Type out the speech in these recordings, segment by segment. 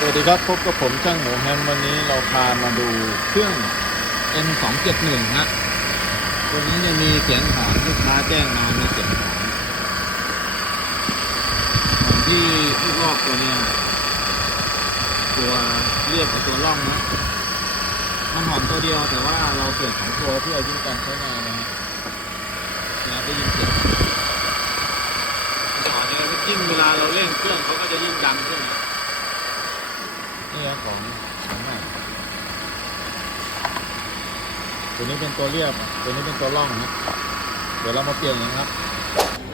สวัสดีครับ พบกับผมช่างหมูแฮมวันนี้เราพามาดูเครื่อง N 2 7 1 ฮะตัวนี้จะมีเสียงหอนลูกค้าแจ้งมามีเสียงหอนหอนที่ลูกลอกตัวเนี้ยตัวเรียบกับตัวล่องนะมันหอนตัวเดียวแต่ว่าเราเปลี่ยนของตัวเพื่อยิ่งการใช้งานนะฮะนะได้ยินเสียงหอนเนี่ยยิ่งเวลาเราเร่งเครื่องเขาก็จะยิ่งดังขึ้น นะนี่ครับของของใหม่ตัวนี้เป็นตัวเรียบ ตัวนี้เป็นตัวร่องนะเดี๋ยวเรามาเปลี่ยนกันครับ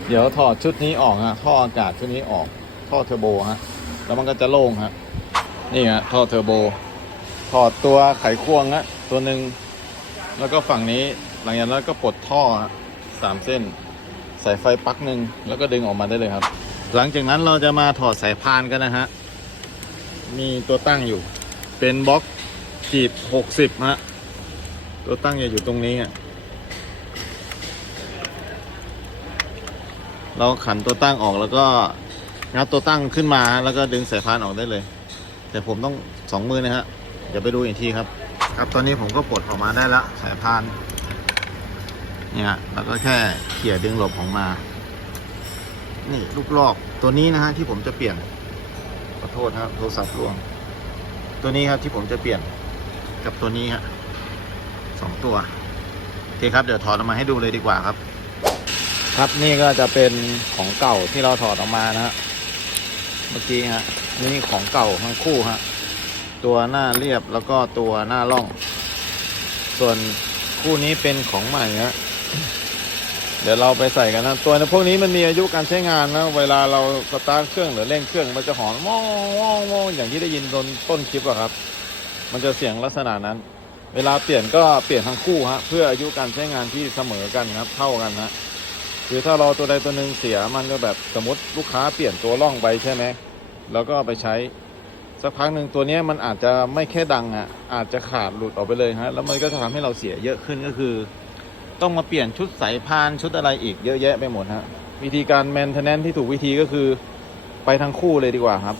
เดี๋ยวถอดชุดนี้ออกฮะท่ออากาศชุดนี้ออก ท่อเทอร์โบฮะ แล้วมันก็จะโล่งฮะ นี่ฮะท่อเทอร์โบ ถอดตัวไขควงฮะตัวหนึ่ง แล้วก็ฝั่งนี้หลังจากนั้นก็ปลดท่อฮะสามเส้นใส่ไฟปลักหนึ่งแล้วก็ดึงออกมาได้เลยครับ หลังจากนั้นเราจะมาถอดสายพานกันนะฮะ มีตัวตั้งอยู่ เป็นบล็อกจีบหกสิบฮะ ตัวตั้งจะอยู่ตรงนี้อะเราขันตัวตั้งออกแล้วก็งัดตัวตั้งขึ้นมาแล้วก็ดึงสายพานออกได้เลย แต่ผมต้องสองมือนะฮะเดี๋ยวไปดูอีกทีครับ ครับตอนนี้ผมก็ปลดออกมาได้แล้วสายพานเนี่ยแล้วก็แค่เขี่ยดึงหลบออกมา นี่ลูกลอกตัวนี้นะฮะที่ผมจะเปลี่ยน โทษครับโทรศัพท์ร่วง ตัวนี้ครับที่ผมจะเปลี่ยนกับตัวนี้ฮะสองตัวโอเคครับเดี๋ยวถอดออกมาให้ดูเลยดีกว่าครับ ครับนี่ก็จะเป็นของเก่าที่เราถอดออกมานะฮะเมื่อกี้ฮะนี่ของเก่าทั้งคู่ฮะตัวหน้าเรียบแล้วก็ตัวหน้าล่อง ส่วนคู่นี้เป็นของใหม่ฮะ เดี๋ยวเราไปใส่กันนะตัวพวกนี้มันมีอายุการใช้งานนะเวลาเราสตาร์ทเครื่องหรือเร่งเครื่องมันจะหอนว้าวว้าวว้าวอย่างที่ได้ยินตอนต้นคลิปอะครับ มันจะเสียงลักษณะนั้น เวลาเปลี่ยนก็เปลี่ยนทั้งคู่ฮะเพื่ออายุการใช้งานที่เสมอกันครับ เท่ากันฮะคือถ้าเราตัวใดตัวหนึ่งเสียมันก็แบบสมมติลูกค้าเปลี่ยนตัวร่องไปใช่ไหมแล้วก็ไปใช้สักพักหนึ่งตัวนี้มันอาจจะไม่แค่ดังอะอาจจะขาดหลุดออกไปเลยฮะแล้วมันก็จะทำให้เราเสียเยอะขึ้นก็คือ ต้องมาเปลี่ยนชุดสายพานชุดอะไรอีกเยอะแยะไปหมดฮะวิธีการแมนเทนแนนที่ถูกวิธีก็คือไปทั้งคู่เลยดีกว่าครับ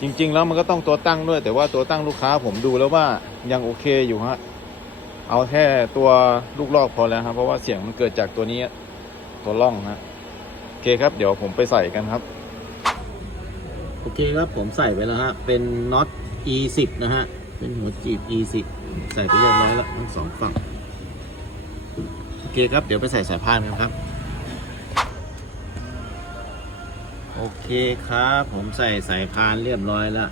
จริง ๆ แล้วมันก็ต้องตัวตั้งด้วย แต่ว่าตัวตั้งลูกค้าผมดูแล้วว่ายังโอเคอยู่ฮะเอาแค่ตัวลูกลอกพอแล้วครับเพราะว่าเสียงมันเกิดจากตัวนี้ตัวล่องฮะโอเคครับ เดี๋ยวผมไปใส่กันครับโอเคครับผมใส่ไปแล้วฮะเป็นน็อต E10 นะฮะเป็นหัวจีบ E10 ใส่ไปเรียบร้อยแล้วทั้งสองฝั่ง เคครับ เดี๋ยวไปใส่สายพานกันครับ โอเคครับ ผมใส่สายพานเรียบร้อยแล้ว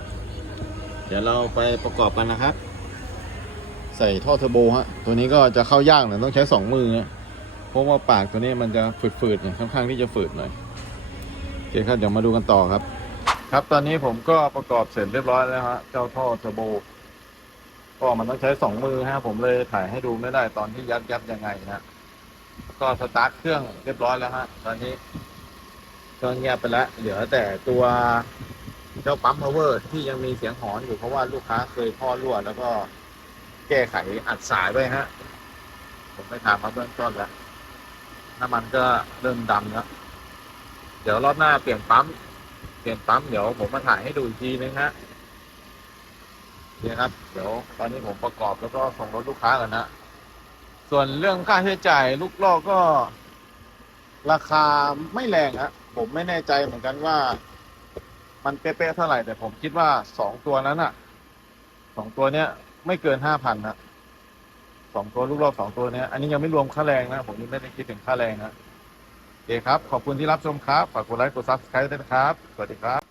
เดี๋ยวเราไปประกอบกันนะครับ ใส่ท่อเทอร์โบฮะ ตัวนี้ก็จะเข้ายากหน่อยต้องใช้สองมือ เพราะว่าปากตัวนี้มันจะฝืดๆเนี่ยค่อนข้างที่จะฝืดหน่อยโอเคครับ เดี๋ยวมาดูกันต่อครับ ครับตอนนี้ผมก็ประกอบเสร็จเรียบร้อยแล้วฮะ เจ้าท่อเทอร์โบก็มันต้องใช้สองมือฮะผมเลยถ่ายให้ดูไม่ได้ตอนที่ยัดยัดยังไงนะ ก็สตาร์ทเครื่องเรียบร้อยแล้วฮะ ตอนนี้เครื่องเงียบไปแล้ว เหลือแต่ตัวเจ้าปั๊มพาวเวอร์ที่ยังมีเสียงหอนอยู่เพราะว่าลูกค้าเคยท่อรั่วแล้วก็แก้ไขอัดสายไว้ฮะ ผมไปถามมาเบื้องต้นแล้วน้ำมันก็เริ่มดำแล้ว เดี๋ยวรอบหน้าเปลี่ยนปั๊ม เปลี่ยนปั๊มเดี๋ยวผมมาถ่ายให้ดูอีกทีนึงฮะนี่ครับ เดี๋ยวตอนนี้ผมประกอบแล้วก็ส่งรถลูกค้ากันนะ ส่วนเรื่องค่าใช้จ่ายลูกลอกก็ ราคาไม่แรงฮะผมไม่แน่ใจเหมือนกันว่า มันเป๊ะๆเท่าไหร่แต่ผมคิดว่าสองตัวนั้นอะสองตัวเนี้ย ไม่เกินห้าพันนะสองตัวลูกลอกสองตัวเนี้ยอันนี้ยังไม่รวมค่าแรงนะผมยังไม่ได้คิดถึงค่าแรงนะโอเคครับ ขอบคุณที่รับชมครับฝากกดไลค์กดซับสไครต์ด้วยนะครับ สวัสดีครับ